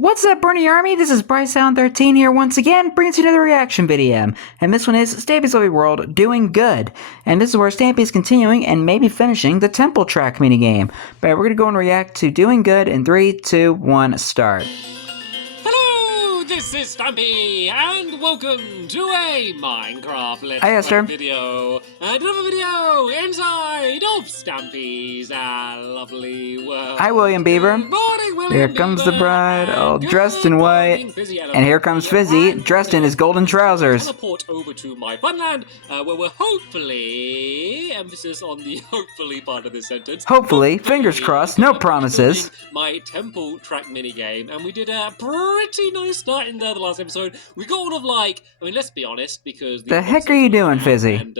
What's up, Bernie Army? This is BryceAllen13 here once again, bringing you another reaction video. And this one is Stampy's Lovely World Doing Good. And this is where Stampy is continuing and maybe finishing the Temple Track minigame. But we're going to go and react to Doing Good in 3, 2, 1, start. Hello, this is Stampy, and welcome to a Minecraft Let's Hi, Esther. Play video. And another video inside of Stampy's Lovely World. Hi, William Beaver. Good morning, William Here comes the Beaver, bride, all and dressed good in white. morning, Fizzy And here comes Fizzy, dressed in his golden trousers. Teleport over to my funland, where we're hopefully, emphasis on the hopefully part of this sentence. Hopefully, fingers crossed, no promises. My Temple Track minigame, and we did a pretty nice start in there the last episode. We got all of like, I mean, let's be honest, because The heck are you doing, Fizzy? And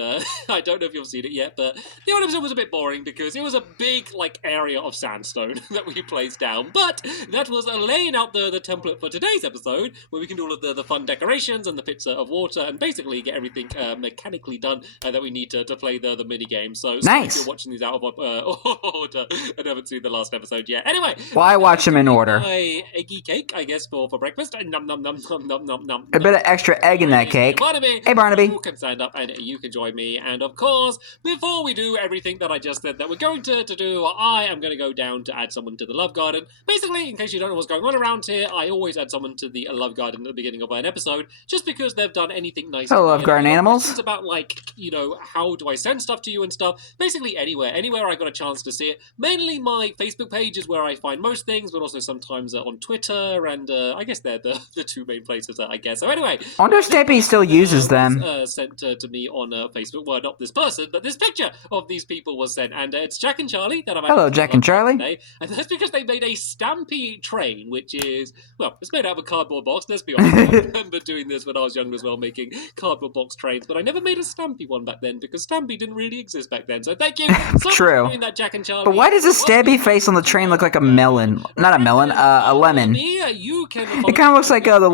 I don't know if you've seen it yet, but the old episode was a bit boring because it was a big like area of sandstone that we placed down. But that was laying out the template for today's episode, where we can do all of the fun decorations and the pits of water, and basically get everything mechanically done that we need to play the mini game. So nice. If you're watching these out of order and haven't seen the last episode yet. Anyway, Why watch them in order? My eggy cake, I guess, for breakfast. Num num num num num num num. A bit of extra egg in that cake. Barnaby, Hey, Barnaby. You can stand up and you can join me. And of course, before we do everything that I just said that we're going to do, I am going to go down to add someone to the love garden. Basically, in case you don't know what's going on around here, I always add someone to the love garden at the beginning of an episode, just because they've done anything nice. Hello, love garden animals. It's about like, you know, how do I send stuff to you and stuff. Basically anywhere I got a chance to see it. Mainly my Facebook page is where I find most things, but also sometimes on Twitter, and I guess they're the two main places, I guess. So anyway, I wonder if Stampy still uses them. Sent to me on Facebook. Well, not this person, but this picture of these people was sent, and it's Jack and Charlie that I'm. Hello, Jack and Charlie. Today. And that's because they made a Stampy train, which is, well, it's made out of a cardboard box. Let's be honest. I remember doing this when I was young as well, making cardboard box trains, but I never made a Stampy one back then because Stampy didn't really exist back then. So thank you so True. much for doing that, Jack and Charlie. But why does the Stampy face on the train look like a melon? Not a melon, a lemon. It kind of looks like the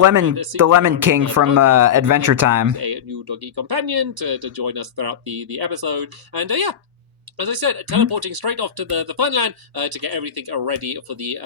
lemon king from Adventure Time. A new doggy companion to join us throughout the episode, and yeah. As I said, teleporting straight off to the funland to get everything ready for the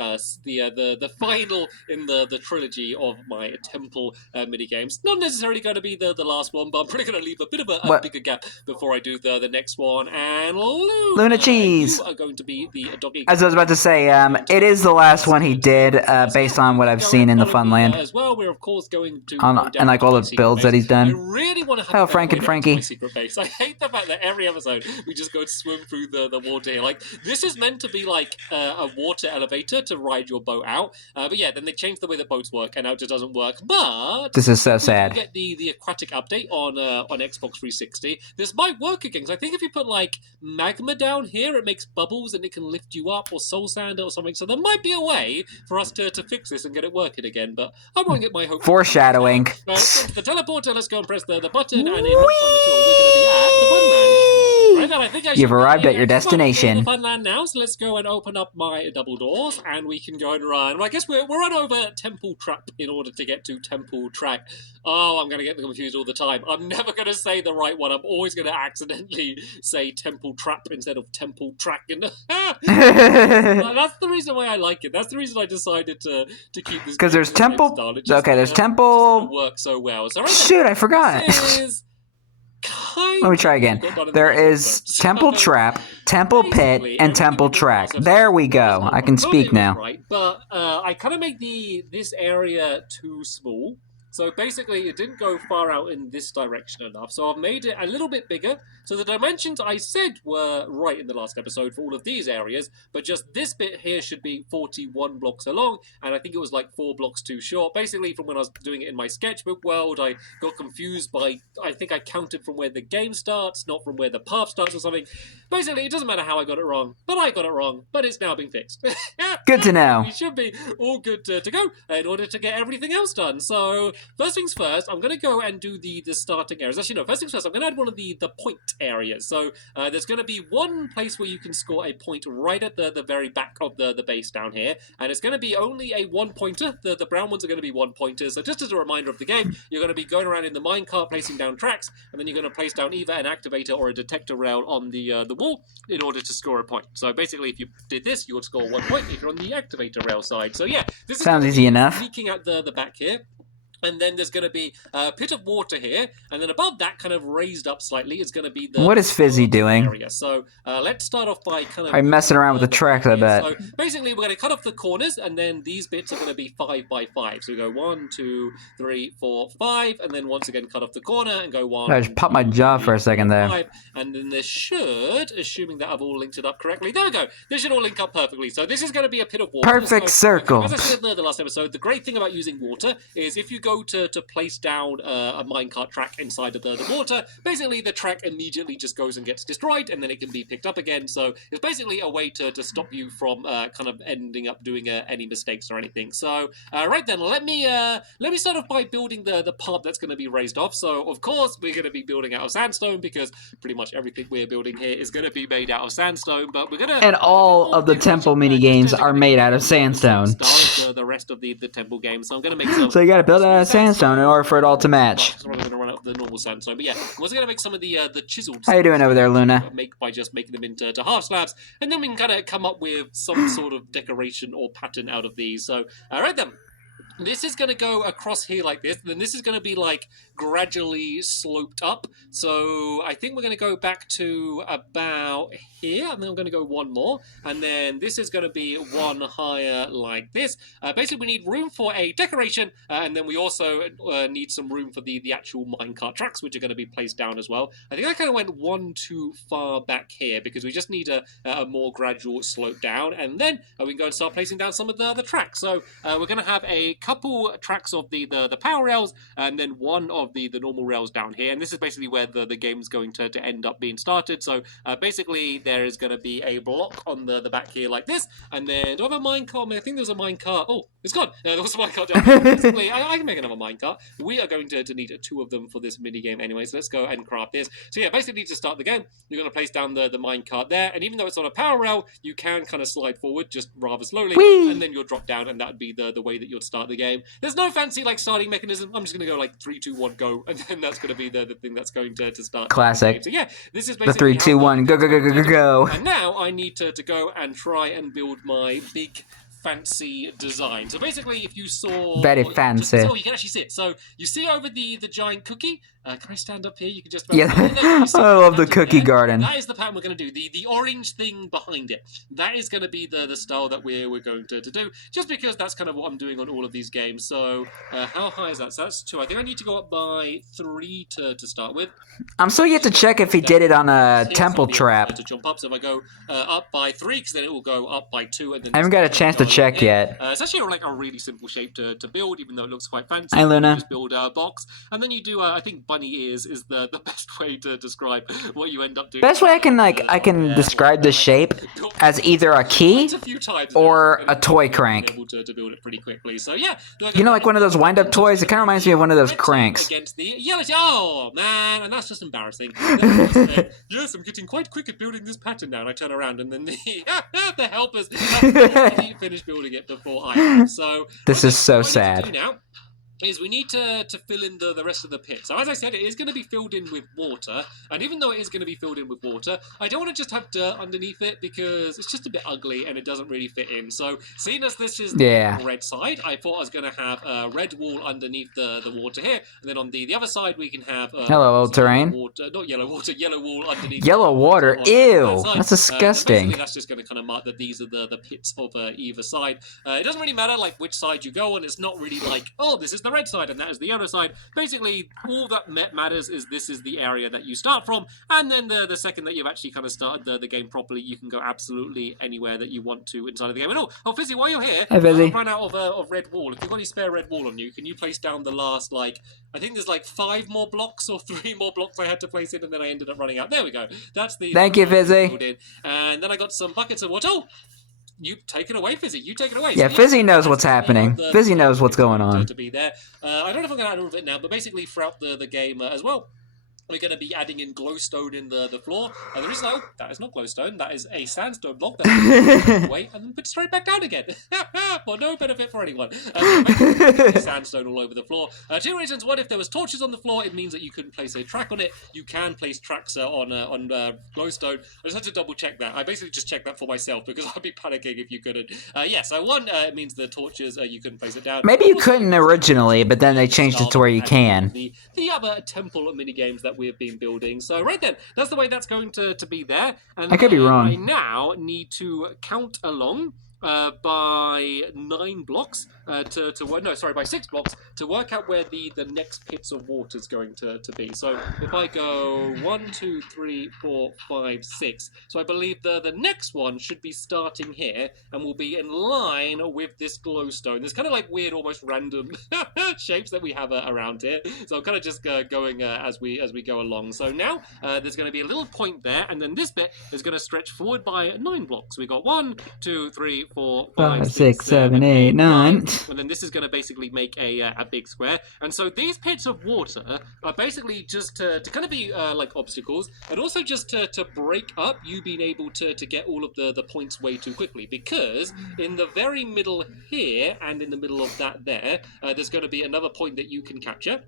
final in the trilogy of my temple minigames. Not necessarily going to be the last one, but I'm probably going to leave a bit of a bigger gap before I do the next one. And Luna Cheese, you are going to be the doggy. As I was about to say, it is the last one he did, based on what I've seen in the funland. As well, we're of course going to and like all the builds that he's done. I really want to have Hello, Frank and Frankie. my secret base. I hate the fact that every episode we just go to swim through the water here. Like, this is meant to be like a water elevator to ride your boat out. But yeah, then they changed the way that boats work, and now it just doesn't work. But this is so sad. Get the aquatic update on Xbox 360. This might work again, because I think if you put like magma down here, it makes bubbles and it can lift you up, or soul sand or something. So there might be a way for us to fix this and get it working again. But I won't get my hope. Foreshadowing. The teleporter. Let's go and press the button, and in we're going to be at the funland. Right, then I think You've arrived at your destination. Funland now, so let's go and open up my double doors, and we can go and run. Well, I guess we're run over Temple Trap in order to get to Temple Track. Oh, I'm going to get confused all the time. I'm never going to say the right one. I'm always going to accidentally say Temple Trap instead of Temple Track. And that's the reason why I like it. That's the reason I decided to keep this. Because there's Temple. Okay, there's Temple. Works so well. So right Shoot, I forgot. Let me try again. There is Temple Trap, Temple Pit, and Temple Track. There we go. I can speak now. Right, but I kind of made this area too small. So basically, it didn't go far out in this direction enough. So I've made it a little bit bigger. So the dimensions I said were right in the last episode for all of these areas. But just this bit here should be 41 blocks along. And I think it was like 4 blocks too short. Basically, from when I was doing it in my sketchbook world, I got confused by, I think I counted from where the game starts, not from where the path starts or something. Basically, it doesn't matter how I got it wrong. But I got it wrong. But it's now being fixed. Good to know. We should be all good to go in order to get everything else done. So first things first, I'm going to go and do the starting areas. Actually, no, first things first, I'm going to add one of the point areas. So there's going to be one place where you can score a point right at the very back of the base down here, and it's going to be only a one-pointer. The brown ones are going to be one-pointers. So just as a reminder of the game, you're going to be going around in the minecart, placing down tracks, and then you're going to place down either an activator or a detector rail on the wall in order to score a point. So basically, if you did this, you would score 1 point if you're on the activator rail side. So yeah, this Sounds is easy enough. leaking out the back here. And then there's going to be a pit of water here, and then above that, kind of raised up slightly, is going to be the... What is Fizzy doing? Area. So let's start off by kind of... I'm messing around with the tracks, I bet. So basically, we're going to cut off the corners, and then these bits are going to be 5 by 5. So we go 1, 2, 3, 4, 5, and then once again cut off the corner and go 1. I just popped my jaw for a second there. 5, and then this should, assuming that I've all linked it up correctly, there we go. This should all link up perfectly. So this is going to be a pit of water. Perfect circle. As I said in the last episode, the great thing about using water is if you go to place down a minecart track inside of the water, basically the track immediately just goes and gets destroyed, and then it can be picked up again. So it's basically a way to stop you from kind of ending up doing any mistakes or anything. So right then, let me start off by building the part that's going to be raised off. So of course we're going to be building out of sandstone because pretty much everything we're building here is going to be made out of sandstone. But we're going to and all of the temple mini games are made out of sandstone. The rest of the temple games. So I'm going to make some. So you got to build it out of sandstone in order for it all to match. So I'm going to run up the normal sandstone. But yeah, I'm also going to make some of the chiseled. How you doing over there, Luna? Make by just making them into half slabs, and then we can kind of come up with some sort of decoration or pattern out of these. So, all right then. This is going to go across here like this, then this is going to be like gradually sloped up. So I think we're going to go back to about here, and then I'm going to go one more, and then this is going to be one higher like this. Basically, we need room for a decoration, and then we also need some room for the actual minecart tracks, which are going to be placed down as well. I think I kind of went one too far back here because we just need a more gradual slope down, and then we can go and start placing down some of the tracks. So we're going to have a couple tracks of the power rails, and then one of the normal rails down here, and this is basically where the game's going to end up being started. So basically there is going to be a block on the back here like this, and then do I have a minecart? I think there's a minecart. Oh, it's gone. There was a minecart down here. Basically, I can make another minecart. We are going to need 2 of them for this mini game anyway, so let's go and craft this. So yeah, basically to start the game, you're going to place down the minecart there, and even though it's on a power rail, you can kind of slide forward just rather slowly. Whee! And then you'll drop down, and that would be the way that you'll start the game. There's no fancy like starting mechanism. I'm just going to go like 3, 2, 1, go, and then that's going to be the thing that's going to start. Classic. So yeah, this is The basically 3, 2, 1, go, go, go, go, go, go. And now I need to go and try and build my big fancy design. So basically, if you saw... Very fancy. Oh, you can actually see it. So you see over the giant cookie? Can I stand up here? You can just... Yeah, I love the cookie garden. That is the pattern we're going to do. The orange thing behind it. That is going to be the style that we're going to do. Just because that's kind of what I'm doing on all of these games. So how high is that? So that's 2. I think I need to go up by 3 to start with. I'm still yet to check if he did it on a temple trap. To jump up. So if I go up by 3, because then it will go up by 2. And then I haven't got a chance to check yet. It's actually like a really simple shape to build, even though it looks quite fancy. Hi, Luna. You just build a box, and then you do, I think bunny ears is the best way to describe what you end up doing. Best way I can describe this shape as either a key or a toy crank. Able to build it pretty quickly. So yeah, you know, like one of those wind-up toys. It kind of reminds me of one of those cranks. Against the yellow. Oh man, and that's just embarrassing. Yes, I'm getting quite quick at building this pattern now. And I turn around, and then the helpers finish building it before I have. So this is so sad. Is we need to fill in the rest of the pit. So as I said, it is going to be filled in with water, and even though it is going to be filled in with water, I don't want to just have dirt underneath it because it's just a bit ugly and it doesn't really fit in. So seeing as this is the red side, I thought I was going to have a red wall underneath the water here, and then on the other side we can have hello old terrain. Water, not yellow water, yellow wall underneath. Yellow water, ew, that's disgusting. That's just going to kind of mark that these are the pits of either side. It doesn't really matter like which side you go on. It's not really like, oh, this is the red side and that is the other side. Basically, all that matters is this is the area that you start from, and then the second that you've actually kind of started the game properly, you can go absolutely anywhere that you want to inside of the game. And oh, Fizzy, while you're here, Hi, Fizzy. I've run out of red wall. If you've got any spare red wall on you, can you place down the last, like, I think there's like 5 more blocks or 3 more blocks I had to place in, and then I ended up running out. There we go. That's the... Thank you, Fizzy. And then I got some buckets of water. Oh! You take it away, Fizzy. You take it away. Yeah, So, Fizzy knows what's happening. Fizzy knows what's going on. To be there. I don't know if I'm going to add all of it now, but basically throughout the game as well, we're going to be adding in glowstone in the floor. And there is that is not glowstone. That is a sandstone block that away and then put straight back down again. For no benefit for anyone. Sandstone all over the floor. Two reasons. One, if there was torches on the floor, it means that you couldn't place a track on it. You can place tracks on glowstone. I just had to double check that. I basically just checked that for myself because I'd be panicking if you couldn't. So one, it means the torches, you couldn't place it down. Maybe you couldn't originally, but then they changed it to where you can. The other temple mini games that we've been building. So right then, that's the way that's going to be there. And I could be wrong. I now need to count along by 9 blocks by 6 blocks to work out where the next pits of water is going to be. So if I go 1, 2, 3, 4, 5, 6, so I believe the next one should be starting here and will be in line with this glowstone. There's kind of like weird, almost random shapes that we have around here. So I'm kind of just going as we go along. So now there's going to be a little point there, and then this bit is going to stretch forward by 9 blocks. We got 1, 2, 3, 4, 5, 6, 7, 8, 9. And then this is going to basically make a big square. And so these pits of water are basically just to kind of be like obstacles, and also just to break up you being able to get all of the points way too quickly. Because in the very middle here, and in the middle of that there's going to be another point that you can capture.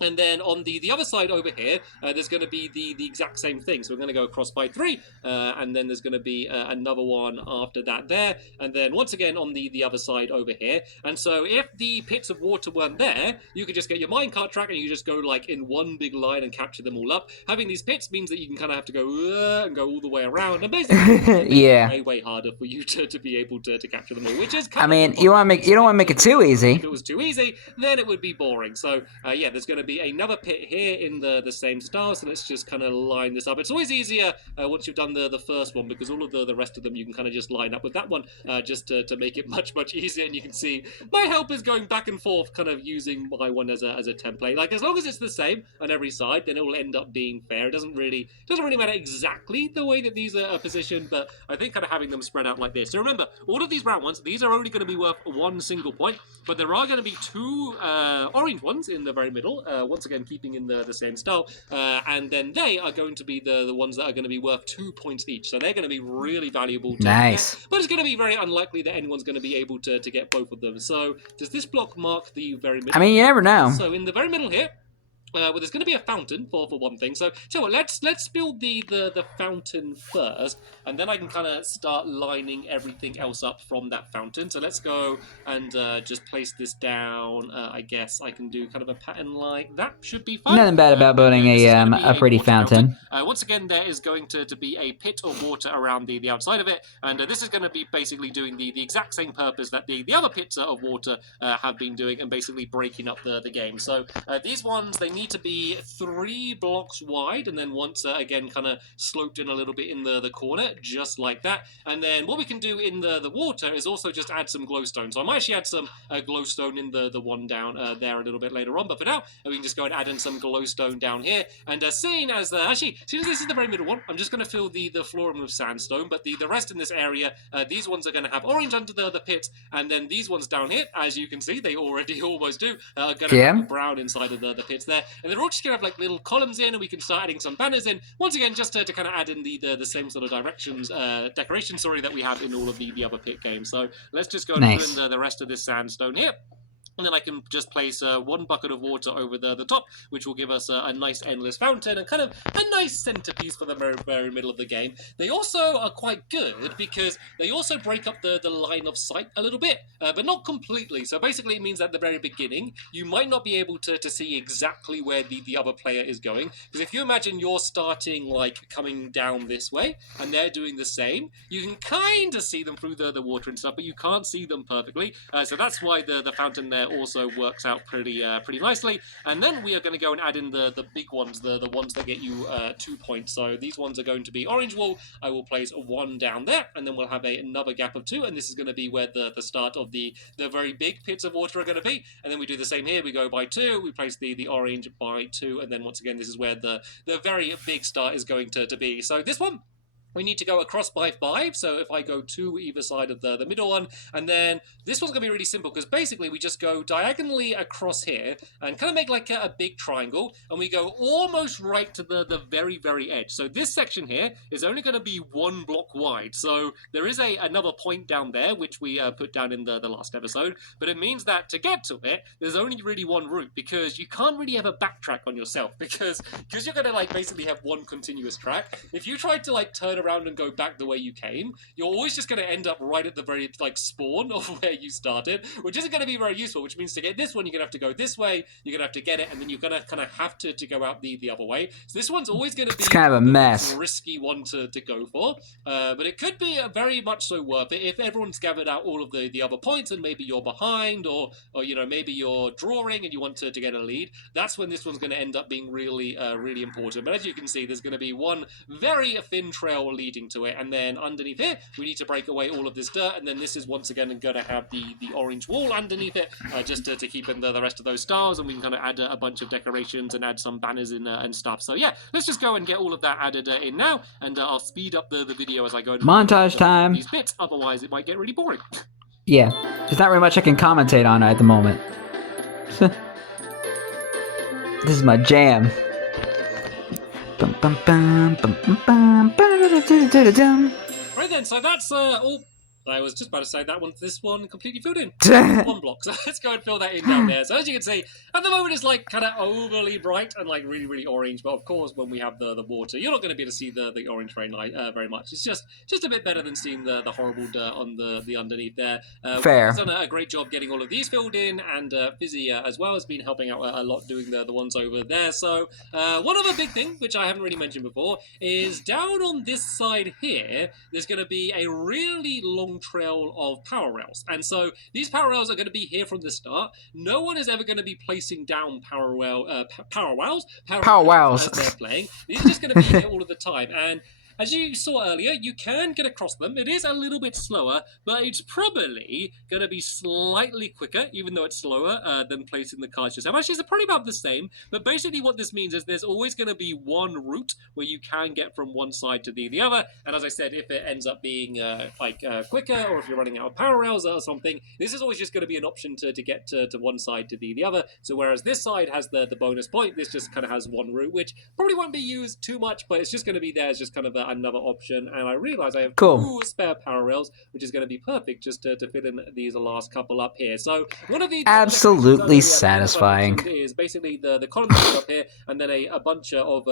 And then on the other side over here, there's going to be the exact same thing. So we're going to go across by 3, and then there's going to be another one after that there, and then once again on the other side over here. And so if the pits of water weren't there, you could just get your minecart track and you just go like in one big line and capture them all up. Having these pits means that you can kind of have to go and go all the way around, and basically yeah, way harder for you to be able to capture them all, which is kind of you don't want to make it too easy. If it was too easy, then it would be boring. So there's going to be another pit here in the same style, so let's just kind of line this up. It's always easier once you've done the first one, because all of the rest of them you can kind of just line up with that one, just to make it much easier. And you can see my help is going back and forth, kind of using my one as a template. Like, as long as it's the same on every side, then it will end up being fair. It doesn't really matter exactly the way that these are positioned, but I think kind of having them spread out like this. So remember, all of these brown ones, these are only going to be worth 1 single point, but there are going to be 2 orange ones in the very middle, once again keeping in the same style, and then they are going to be the ones that are going to be worth 2 points each. So they're going to be really valuable to nice get, but it's going to be very unlikely that anyone's going to be able to get both of them. So does this block mark the very middle? I mean, you never know. So in the very middle here, there's going to be a fountain for one thing. So let's build the fountain first, and then I can kind of start lining everything else up from that fountain. So let's go and just place this down. I guess I can do kind of a pattern like that. Should be fine. Nothing bad about building a pretty fountain. Once again, there is going to be a pit of water around the outside of it, and this is going to be basically doing the exact same purpose that the other pits of water have been doing, and basically breaking up the game. So these ones, they need to be 3 blocks wide, and then once again kind of sloped in a little bit in the corner, just like that. And then what we can do in the water is also just add some glowstone. So I might actually add some glowstone in the one down there a little bit later on, but for now we can just go and add in some glowstone down here. And seeing as this is the very middle one, I'm just going to fill the floor with sandstone, but the rest in this area, these ones are going to have orange under the pits, and then these ones down here, as you can see, they already almost do, are going to have brown inside of the pits there. And they're all just going to have like little columns in, and we can start adding some banners in, once again just to kind of add in the same sort of decoration that we have in all of the other pit games. So let's just go and put in the rest of this sandstone here. And then I can just place 1 bucket of water over the top, which will give us a nice endless fountain and kind of a nice centerpiece for the very middle of the game. They also are quite good because they also break up the line of sight a little bit, but not completely. So basically it means that at the very beginning, you might not be able to see exactly where the other player is going. Because if you imagine you're starting like coming down this way, and they're doing the same, you can kind of see them through the water and stuff, but you can't see them perfectly. So that's why the fountain there also works out pretty nicely. And then we are going to go and add in the big ones, the ones that get you 2 points. So these ones are going to be orange wool. I will place 1 down there, and then we'll have another gap of 2, and this is going to be where the start of the very big pits of water are going to be. And then we do the same here. We go by 2, we place the orange by 2, and then once again this is where the very big start is going to be. So this one, we need to go across by 5. So if I go 2 either side of the middle one, and then this one's going to be really simple because basically we just go diagonally across here and kind of make like a big triangle, and we go almost right to the very, very edge. So this section here is only going to be 1 block wide. So there is another point down there, which we put down in the last episode, but it means that to get to it, there's only really one route because you can't really ever backtrack on yourself because you're going to like basically have one continuous track. If you try to like turn around and go back the way you came, you're always just going to end up right at the very like spawn of where you started, which isn't going to be very useful, which means to get this one, you're going to have to go this way, you're going to have to get it, and then you're going to kind of have to go out the other way. So this one's always going to be kind of a mess. Risky one to go for, but it could be very much so worth it if everyone's gathered out all of the other points and maybe you're behind or you know, maybe you're drawing and you want to get a lead. That's when this one's going to end up being really really important. But as you can see, there's going to be one very thin trail leading to it, and then underneath it we need to break away all of this dirt, and then this is once again going to have the orange wall underneath it, just to keep in the rest of those stars, and we can kind of add a bunch of decorations and add some banners in and stuff. So yeah, let's just go and get all of that added in now, and I'll speed up the video as I go. Montage time. These bits, otherwise it might get really boring. Yeah, there's not really much I can commentate on at the moment. This is my jam. Bum, bum, bum, bum, bum, bum, ba-da-da-da-da-dum. Right then, so that's all. I was just about to say that one. This one completely filled in. 1 block. So let's go and fill that in down there. So as you can see, at the moment it's like kind of overly bright and like really, really orange. But of course, when we have the water, you're not going to be able to see the orange rain light very much. It's just a bit better than seeing the horrible dirt on the underneath there. Fair. We've done a great job getting all of these filled in, and Fizzy as well has been helping out a lot doing the ones over there. So one other big thing, which I haven't really mentioned before, is down on this side here, there's going to be a really long trail of power rails, and so these power rails are going to be here from the start. No one is ever going to be placing down power rails as they're playing. These are just going to be here all of the time, and as you saw earlier, you can get across them. It is a little bit slower, but it's probably going to be slightly quicker, even though it's slower than placing the cards yourself. Actually, it's probably about the same, but basically what this means is there's always going to be one route where you can get from one side to the other, and as I said, if it ends up being quicker, or if you're running out of power rails or something, this is always just going to be an option to get to one side to the other. So whereas this side has the bonus point, this just kind of has one route, which probably won't be used too much, but it's just going to be there as just kind of another option. And I realize I have 2 spare power rails, which is going to be perfect just to fit in these last couple up here. So one of the absolutely satisfying is basically the columns up here, and then a bunch of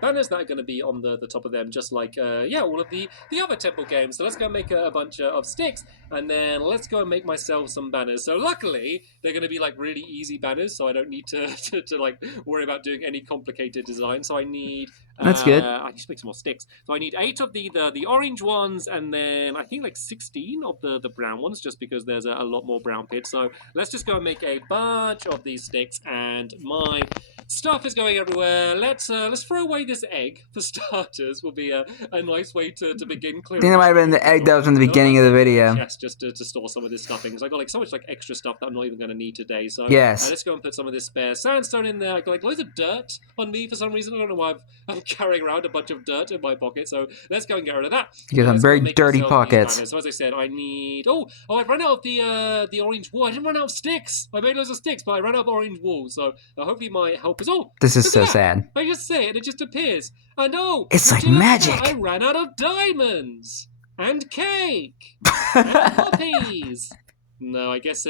banners that are going to be on the top of them, just like all of the other temple games. So let's go make a bunch of sticks, and then let's go and make myself some banners. So luckily they're going to be like really easy banners, so I don't need to like worry about doing any complicated design. So I need that's good. I need to make some more sticks. So I need 8 of the orange ones, and then I think like 16 of the brown ones, just because there's a lot more brown pits. So let's just go and make a bunch of these sticks, and my stuff is going everywhere. Let's throw away this egg for starters. Will be a nice way to begin clearing. I think that might have been the egg that was in the beginning of the video. Yes, just to store some of this stuff in, because I got like so much like extra stuff that I'm not even going to need today. So yes, let's go and put some of this spare sandstone in there. I got like loads of dirt on me for some reason. I don't know why I'm carrying around a bunch of dirt in my pocket. So let's go and get rid of that. You got some very dirty pockets. So as I said, I need. Oh, I ran out of the orange wool. I didn't run out of sticks. I made loads of sticks, but I ran out of orange wool. So hopefully my help is all. This is so sad. I just say it, and it just appears. I know. It's like magic. I ran out of diamonds and cake and puppies. No, I guess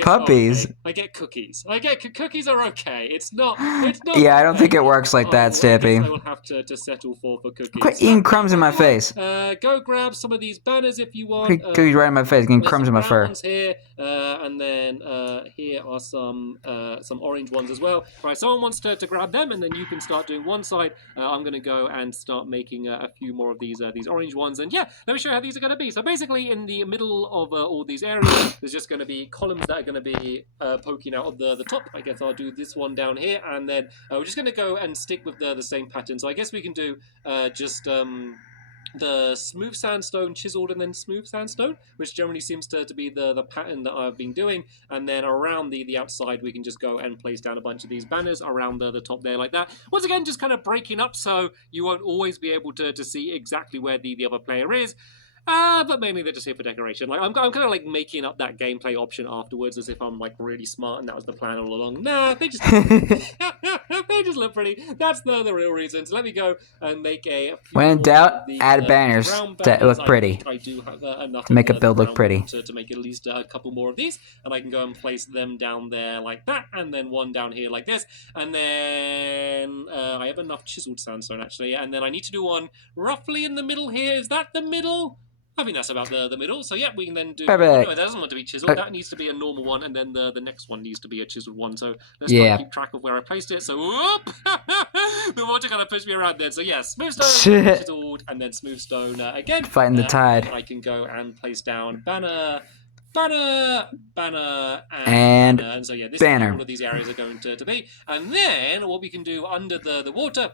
puppies. Okay. I get cookies. Cookies are okay. It's not. Yeah, I don't think it works like that, Stampy. I will have to settle for cookies. Quit eating crumbs in my face. Go grab some of these banners if you want. Cookies right in my face, getting crumbs in my fur. Here, and then here are some orange ones as well. Right, someone wants to grab them, and then you can start doing one side. I'm going to go and start making a few more of these orange ones, and yeah, let me show you how these are going to be. So basically, in the middle of all these areas, there's just going to be columns that are going to be poking out of the top. I guess I'll do this one down here, and then we're just going to go and stick with the same pattern. So I guess we can do the smooth sandstone chiseled and then smooth sandstone, which generally seems to be the pattern that I've been doing. And then around the outside, we can just go and place down a bunch of these banners around the top there like that. Once again, just kind of breaking up so you won't always be able to see exactly where the other player is. But mainly they're just here for decoration. Like I'm kind of like making up that gameplay option afterwards, as if I'm like really smart and that was the plan all along. Nah, they just they just look pretty. That's the real reason. So let me go and make a. When in doubt, add banners that look pretty. I do have enough to make a the build look pretty. to make at least a couple more of these, and I can go and place them down there like that, and then one down here like this, and then I have enough chiseled sandstone actually, and then I need to do one roughly in the middle here. Is that the middle? I think that's about the middle. So yeah, we can then do. No, that doesn't want to be chiseled. That needs to be a normal one, and then the next one needs to be a chiseled one. So let's try and keep track of where I placed it. So whoop, the water kind of pushed me around then. So yeah, smooth stone, chiseled, and then smooth stone again. Fighting the tide. I can go and place down banner, and so yeah, this is where all of these areas are going to be. And then what we can do under the water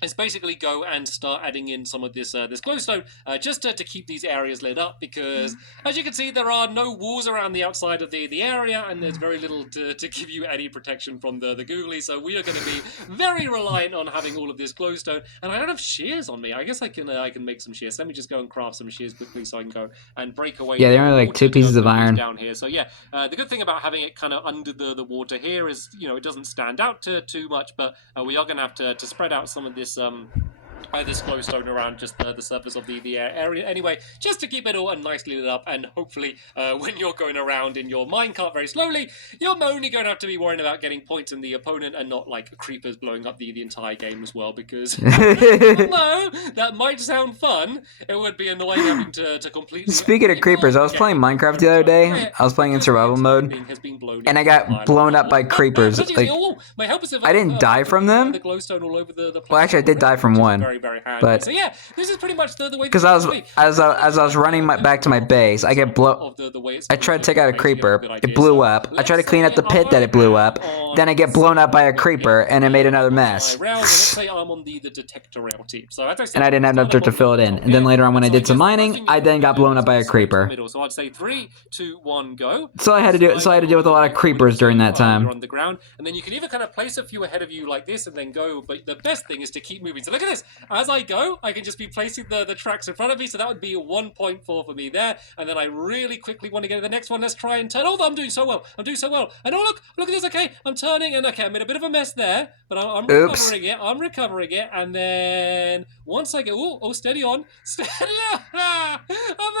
is basically go and start adding in some of this glowstone just to keep these areas lit up, because as you can see there are no walls around the outside of the area, and there's very little to give you any protection from the googly, so we are going to be very reliant on having all of this glowstone. And I don't have shears on me. I guess I can make some shears. Let me just go and craft some shears quickly so I can go and break away. Yeah, they're only like 2 pieces of iron down here. So yeah, the good thing about having it kind of under the water here is, you know, it doesn't stand out too much, but we are going to have to spread out some of this this glowstone around just the surface of the area anyway, just to keep it all nicely lit up. And hopefully when you're going around in your minecart very slowly, you're only going to have to be worrying about getting points in the opponent and not like creepers blowing up the entire game as well, because although that might sound fun, it would be annoying having to completely... Speaking of creepers, I was playing Minecraft the other day. I was playing in survival mode, and I got blown up by creepers. Like, I didn't die from them. Well, actually I did die from one. Very handy. But so yeah, this is pretty much the way. Because as I was running back to my base, I get I tried to take out a creeper. It blew up. I tried to clean up the pit that it blew up. Then I get blown up by a creeper, and it made another mess. And I didn't have enough dirt to fill it in. And then later on, when I did some mining, I then got blown up by a creeper. So I'd say 3, 2, 1, go. So I had to deal with a lot of creepers during that time. On the ground, and then you can either kind of place a few ahead of you like this and then go. But the best thing is to keep moving. So look at this. As I go, I can just be placing the tracks in front of me, so that would be 1.4 for me there, and then I really quickly want to get to the next one. Let's try and turn. Oh, I'm doing so well. And oh, look at this. Okay, I'm turning, and okay, I made a bit of a mess there, but I'm recovering it, and then once I get, oh, steady on. I'm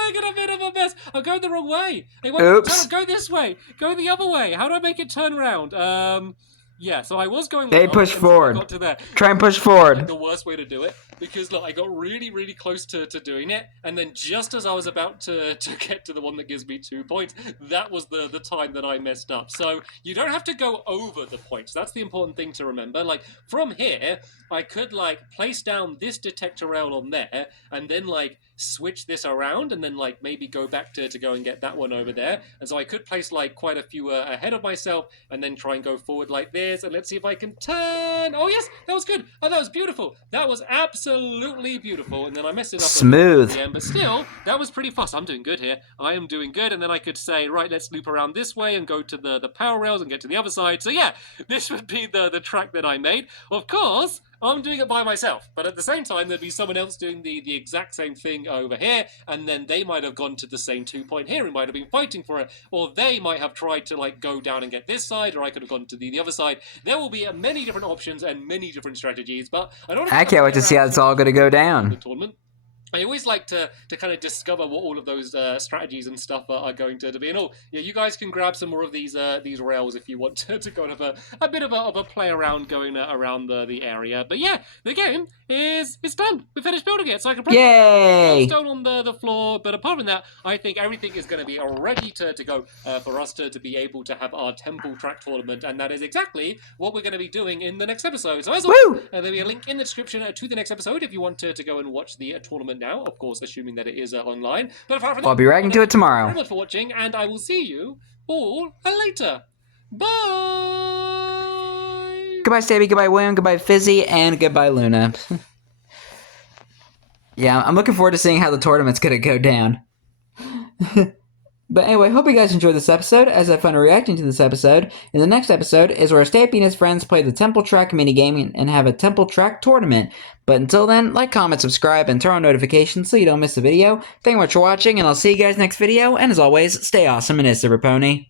making a bit of a mess. I'm going the wrong way. Hey, go this way. Go the other way. How do I make it turn around? Yeah, so I was going... Hey, push forward. Try and push forward. The worst way to do it, because look, I got really, really close to doing it, and then just as I was about to get to the one that gives me 2 points, that was the time that I messed up. So you don't have to go over the points. That's the important thing to remember. Like, from here, I could, like, place down this detector rail on there, and then, like, switch this around, and then, like, maybe go back to go and get that one over there. And so I could place, like, quite a few ahead of myself, and then try and go forward like this. And let's see if I can turn. Oh yes, that was good. Oh, that was beautiful. That was absolutely beautiful. And then I messed it up smooth. At the end, but still, that was pretty fast. I'm doing good here. I am doing good. And then I could say, right, let's loop around this way and go to the power rails and get to the other side. So yeah, this would be the track that I made. Of course, I'm doing it by myself, but at the same time, there'd be someone else doing the exact same thing over here, and then they might have gone to the same 2 point here and might have been fighting for it, or they might have tried to, like, go down and get this side, or I could have gone to the other side. There will be many different options and many different strategies, but I can't wait to see how it's all going to go down. The tournament. I always like to kind of discover what all of those strategies and stuff are going to be. And yeah, you guys can grab some more of these rails if you want to go and have a bit of a play around going around the area. But yeah, the game it's done. We finished building it, so I can Yay! Stone on the floor. But apart from that, I think everything is going to be ready to go for us to be able to have our temple track tournament, and that is exactly what we're going to be doing in the next episode. So as always, there'll be a link in the description to the next episode if you want to go and watch the tournament now, of course, assuming that it is online. But apart from that, I'll be reacting to it tomorrow. Thank you very much for watching, and I will see you all later. Bye! Goodbye, Stampy, goodbye, William, goodbye, Fizzy, and goodbye, Luna. Yeah, I'm looking forward to seeing how the tournament's gonna go down. But anyway, hope you guys enjoyed this episode, as I had fun reacting to this episode. In the next episode is where Stampy and his friends play the Temple Track minigame and have a Temple Track tournament. But until then, like, comment, subscribe, and turn on notifications so you don't miss a video. Thank you much for watching, and I'll see you guys next video, and as always, stay awesome and it's Super Pony.